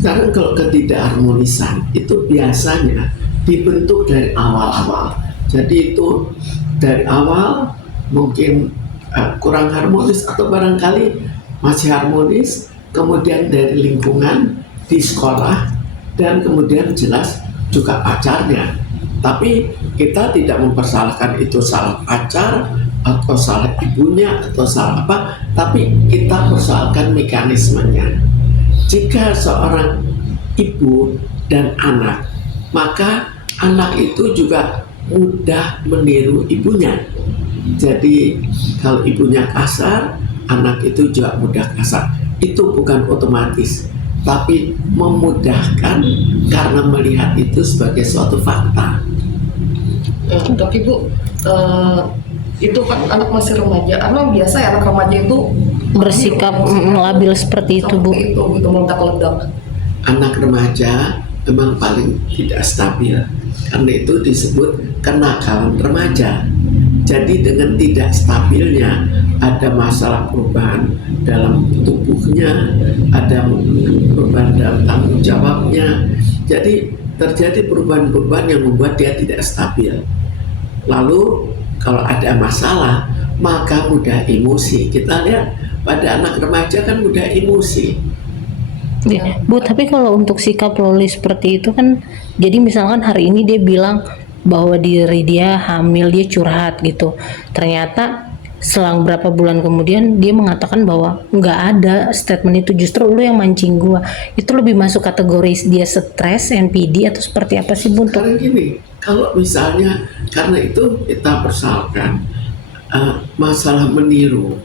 Sekarang kalau ketidakharmonisan itu biasanya dibentuk dari awal-awal. Jadi itu dari awal mungkin kurang harmonis atau barangkali masih harmonis, kemudian dari lingkungan di sekolah, dan kemudian jelas juga pacarnya. Tapi kita tidak mempersalahkan itu salah pacar atau salah ibunya atau salah apa, tapi kita persoalkan mekanismenya. Jika seorang ibu dan anak, maka anak itu juga mudah meniru ibunya. Jadi kalau ibunya kasar, anak itu juga mudah kasar. Itu bukan otomatis, tapi memudahkan karena melihat itu sebagai suatu fakta. Tapi Bu, itu kan anak masih remaja. Emang biasa ya anak remaja itu bersikap labil seperti itu, Bu? Itu gitu, meledak-ledak. Anak remaja memang paling tidak stabil, karena itu disebut kenakalan remaja. Jadi dengan tidak stabilnya ada masalah perubahan dalam tubuhnya, ada perubahan dalam tanggung jawabnya. Jadi terjadi perubahan-perubahan yang membuat dia tidak stabil. Lalu kalau ada masalah, maka mudah emosi. Kita lihat pada anak remaja kan mudah emosi. Ya, Bu, tapi kalau untuk sikap Loli seperti itu kan, jadi misalkan hari ini dia bilang bahwa diri dia hamil, dia curhat gitu. Ternyata selang berapa bulan kemudian dia mengatakan bahwa nggak ada statement itu, justru lu yang mancing gua. Itu lebih masuk kategori dia stres, NPD atau seperti apa sih, Bu? Karena gini, kalau misalnya karena itu kita persoalkan masalah meniru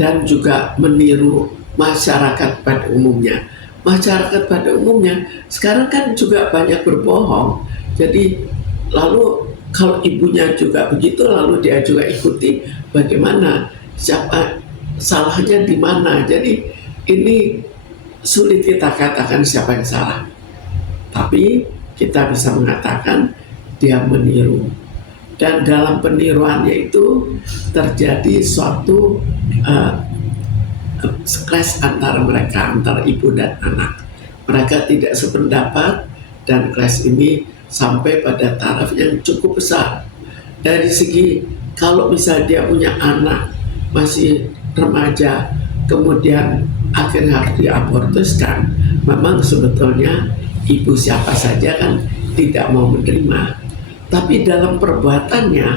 dan juga meniru masyarakat pada umumnya. Masyarakat pada umumnya sekarang kan juga banyak berbohong. Jadi lalu kalau ibunya juga begitu, lalu dia juga ikuti, bagaimana? Siapa salahnya di mana? Jadi ini sulit kita katakan siapa yang salah. Tapi kita bisa mengatakan dia meniru. Dan dalam peniruannya itu terjadi suatu clash antara mereka, antara ibu dan anak. Mereka tidak sependapat dan clash ini sampai pada taraf yang cukup besar. Dari segi kalau misalnya dia punya anak masih remaja, kemudian akhirnya harus diabortuskan, memang sebetulnya ibu siapa saja kan tidak mau menerima. Tapi dalam perbuatannya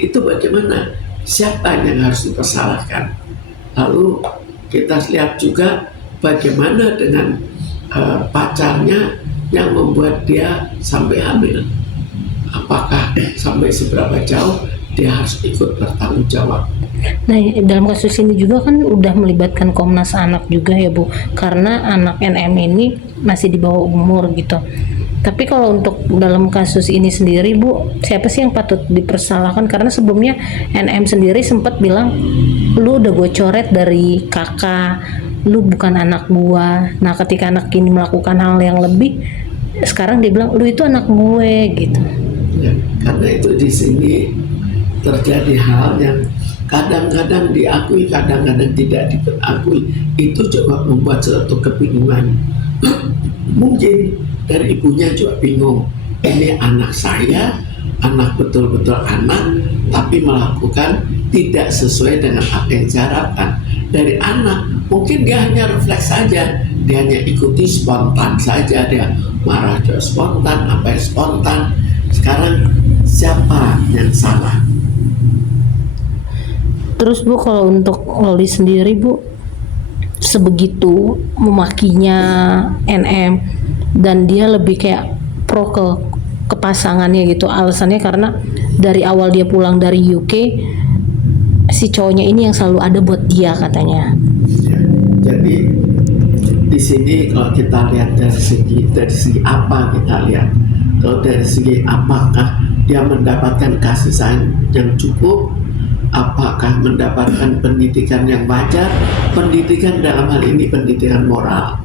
itu bagaimana? Siapa yang harus dipersalahkan? Lalu kita lihat juga bagaimana dengan pacarnya yang membuat dia sampai hamil. Apakah sampai seberapa jauh dia harus ikut bertanggung jawab? Nah, dalam kasus ini juga kan udah melibatkan Komnas Anak juga ya, Bu, karena anak NM ini masih di bawah umur gitu. Tapi kalau untuk dalam kasus ini sendiri, Bu, siapa sih yang patut dipersalahkan? Karena sebelumnya NM sendiri sempat bilang, lu udah gue coret dari kakak, lu bukan anak gua. Nah, ketika anak ini melakukan hal yang lebih, sekarang dia bilang, lu itu anak gue gitu. Ya, karena itu di sini terjadi hal yang kadang-kadang diakui, kadang-kadang tidak diakui. Itu juga membuat suatu kebingungan. Mungkin dari ibunya juga bingung, ini anak saya, anak betul-betul anak, tapi melakukan tidak sesuai dengan apa yang diharapkan. Dari anak, mungkin dia hanya refleks saja, dia hanya ikuti spontan saja, dia marah juga spontan, apa yang spontan. Sekarang siapa yang salah? Terus Bu, kalau untuk Loli sendiri, Bu, sebegitu memakinya NM dan dia lebih kayak pro ke pasangannya gitu, alasannya karena dari awal dia pulang dari UK si cowoknya ini yang selalu ada buat dia katanya. Ya, jadi di sini kalau kita lihat dari segi apa kita lihat, kalau dari segi apakah dia mendapatkan kasih sayang yang cukup, apakah mendapatkan pendidikan yang wajar, pendidikan dalam hal ini pendidikan moral,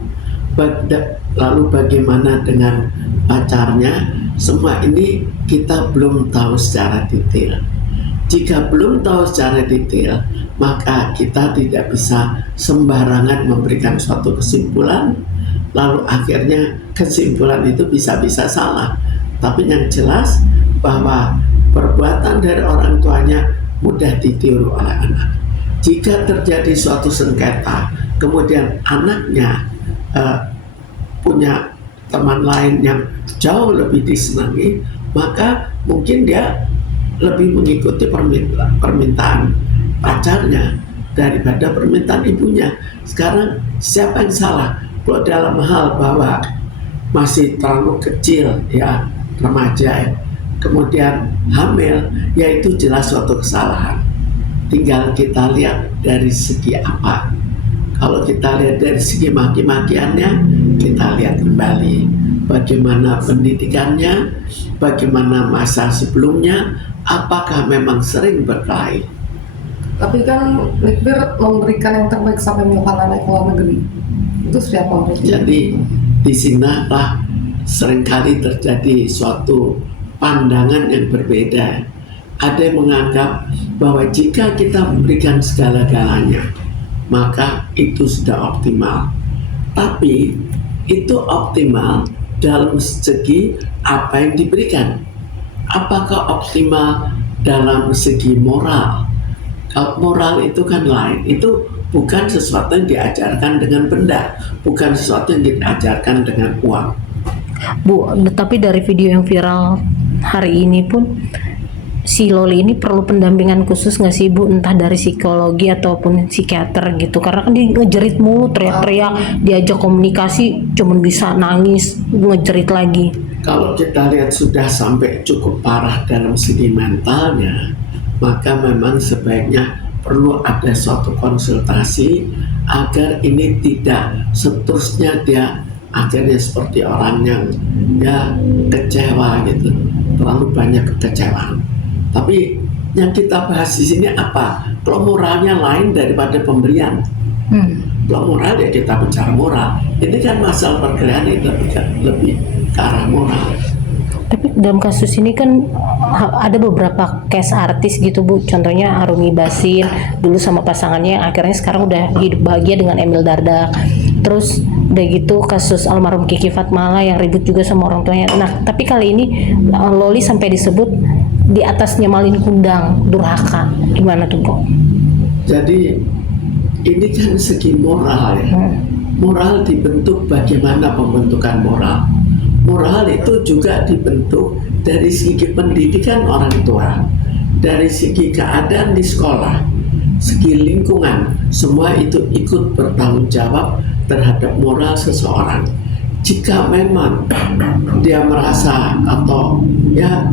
lalu bagaimana dengan pacarnya, semua ini kita belum tahu secara detail. Jika belum tahu secara detail, maka kita tidak bisa sembarangan memberikan suatu kesimpulan lalu akhirnya kesimpulan itu bisa-bisa salah. Tapi yang jelas bahwa perbuatan dari orang tuanya mudah ditiru oleh anak. Jika terjadi suatu sengketa, kemudian anaknya punya teman lain yang jauh lebih disenangi, maka mungkin dia lebih mengikuti permintaan pacarnya daripada permintaan ibunya. Sekarang siapa yang salah? Kalau dalam hal bahwa masih terlalu kecil, ya remaja, kemudian hamil, ya itu jelas suatu kesalahan. Tinggal kita lihat dari segi apa. Kalau kita lihat dari segi maki-makiannya, kita lihat kembali bagaimana pendidikannya, bagaimana masa sebelumnya, apakah memang sering berkelahi. Tapi kan Nikbir memberikan yang terbaik sampai menyokong anak ke luar negeri. Itu siapa berarti? Jadi di sinilah seringkali terjadi suatu pandangan yang berbeda. Ada yang menganggap bahwa jika kita memberikan segala-galanya, maka itu sudah optimal. Tapi itu optimal dalam segi apa yang diberikan. Apakah optimal dalam segi moral? Kalau moral itu kan lain. Itu bukan sesuatu yang diajarkan dengan benda, bukan sesuatu yang diajarkan dengan uang. Bu, tapi dari video yang viral hari ini pun si Loli ini perlu pendampingan khusus nggak sih Bu, entah dari psikologi ataupun psikiater gitu, karena kan dia ngejerit mulu, teriak-teriak, diajak komunikasi cuman bisa nangis, ngejerit lagi. Kalau kita lihat sudah sampai cukup parah dalam segi mentalnya, maka memang sebaiknya perlu ada suatu konsultasi agar ini tidak seterusnya dia akhirnya seperti orang yang ya kecewa gitu, terlalu banyak kekecewaan. Tapi yang kita bahas di sini apa? Kalau moralnya lain daripada pemberian. Kalau moral ya kita bicara moral. Ini kan masalah perkelahian itu lebih ke arah moral. Tapi dalam kasus ini kan ada beberapa case artis gitu Bu, contohnya Arumi Bachir dulu sama pasangannya, akhirnya sekarang udah hidup bahagia dengan Emil Dardak. Terus udah gitu kasus almarhum Kiki Fatmala yang ribut juga sama orang tuanya. Nah tapi kali ini Loli sampai disebut di atasnya Malin Kundang, durhaka. Gimana tuh Bu? Jadi ini kan segi moral ya. Moral dibentuk bagaimana pembentukan moral. Moral itu juga dibentuk dari segi pendidikan orang tua, dari segi keadaan di sekolah, segi lingkungan, semua itu ikut bertanggung jawab terhadap moral seseorang. Jika memang dia merasa atau ya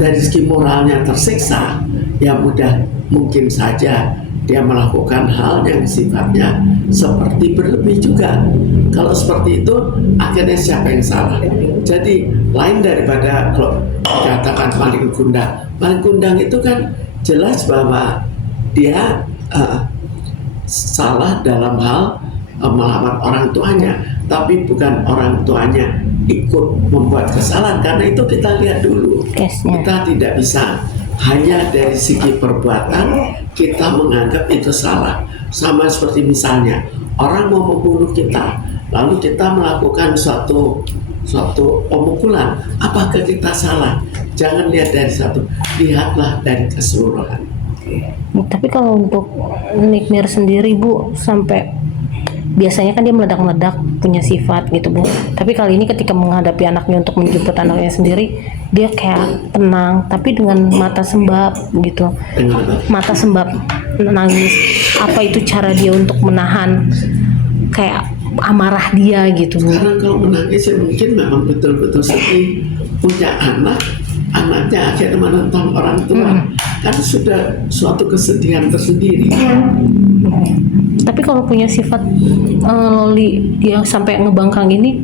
dari segi moralnya tersiksa, ya mungkin saja dia melakukan hal yang sifatnya seperti berlebih juga. Kalau seperti itu, akhirnya siapa yang salah? Jadi lain daripada kalau dikatakan Malin Kundang. Malin Kundang itu kan jelas bahwa dia salah dalam hal melawan orang tuanya, tapi bukan orang tuanya ikut membuat kesalahan. Karena itu kita lihat dulu, kita tidak bisa hanya dari segi perbuatan kita menganggap itu salah. Sama seperti misalnya orang mau membunuh kita, lalu kita melakukan suatu pemukulan, apakah kita salah? Jangan lihat dari satu, lihatlah dari keseluruhan. Tapi kalau untuk Nikmir sendiri Bu, sampai biasanya kan dia meledak-meledak, punya sifat gitu Bu. Tapi kali ini ketika menghadapi anaknya untuk menjemput anaknya sendiri, dia kayak tenang, tapi dengan mata sembab gitu. Mata sembab, nangis. Apa itu cara dia untuk menahan kayak amarah dia gitu Bu? Karena kalau menangis ya mungkin memang betul-betul sedih, punya anaknya akhirnya menentang orang tua. Kan sudah suatu kesedihan tersendiri. Tapi kalau punya sifat Loli dia sampai ngebangkang ini,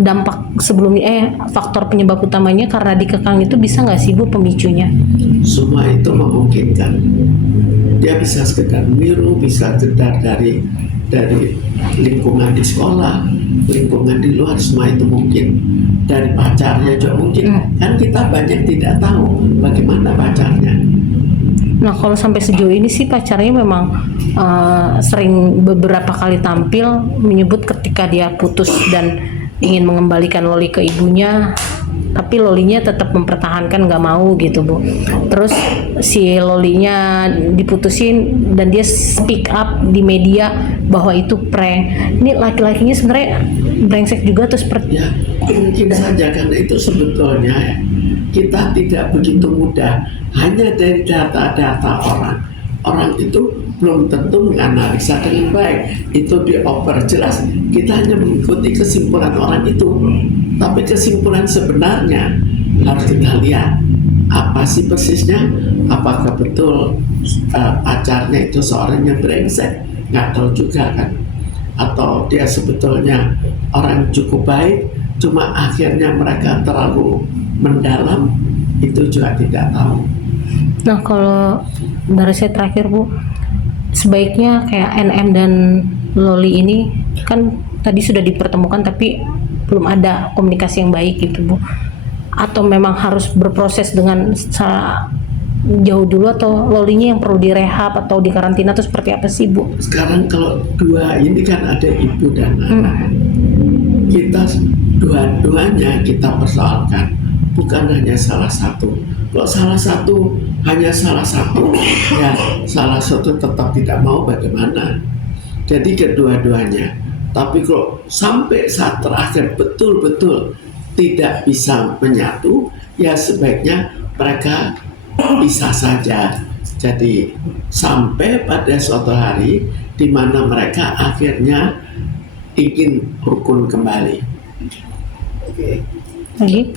dampak sebelumnya faktor penyebab utamanya karena dikekang itu bisa nggak sih Bu pemicunya? Semua itu memungkinkan. Dia bisa sekedar meniru, bisa sekedar dari lingkungan di sekolah, lingkungan di luar, semua itu mungkin. Dari pacarnya juga mungkin. Kan kita banyak tidak tahu bagaimana pacarnya. Nah, kalau sampai sejauh ini sih pacarnya memang sering beberapa kali tampil menyebut ketika dia putus dan ingin mengembalikan Loli ke ibunya, tapi Lolinya tetap mempertahankan nggak mau gitu Bu. Terus si Lolinya diputusin dan dia speak up di media bahwa itu prank. Ini laki-lakinya sebenarnya brengsek juga tuh seperti Ya, mungkin saja karena itu sebetulnya kita tidak begitu mudah hanya dari data-data orang itu belum tentu menganalisa dengan baik, itu dioper jelas, kita hanya mengikuti kesimpulan orang itu, tapi kesimpulan sebenarnya harus kita lihat apa sih persisnya, apakah betul pacarnya itu seorang yang brengsek, nggak tahu juga kan, atau dia sebetulnya orang cukup baik, cuma akhirnya mereka terlalu mendalam, itu juga tidak tahu. Nah, kalau dari saya terakhir Bu, sebaiknya kayak NM dan Loli ini kan tadi sudah dipertemukan tapi belum ada komunikasi yang baik gitu Bu, atau memang harus berproses dengan jauh dulu, atau Lolinya yang perlu direhab atau dikarantina atau seperti apa sih Bu? Sekarang kalau dua ini kan ada ibu dan anak, kita dua-duanya kita persoalkan, bukan hanya salah satu. Kalau salah satu, hanya salah satu, ya salah satu tetap tidak mau bagaimana. Jadi kedua-duanya. Tapi kalau sampai saat terakhir betul-betul tidak bisa menyatu, ya sebaiknya mereka pisah saja. Jadi sampai pada suatu hari di mana mereka akhirnya ingin rukun kembali. Oke. Lagi?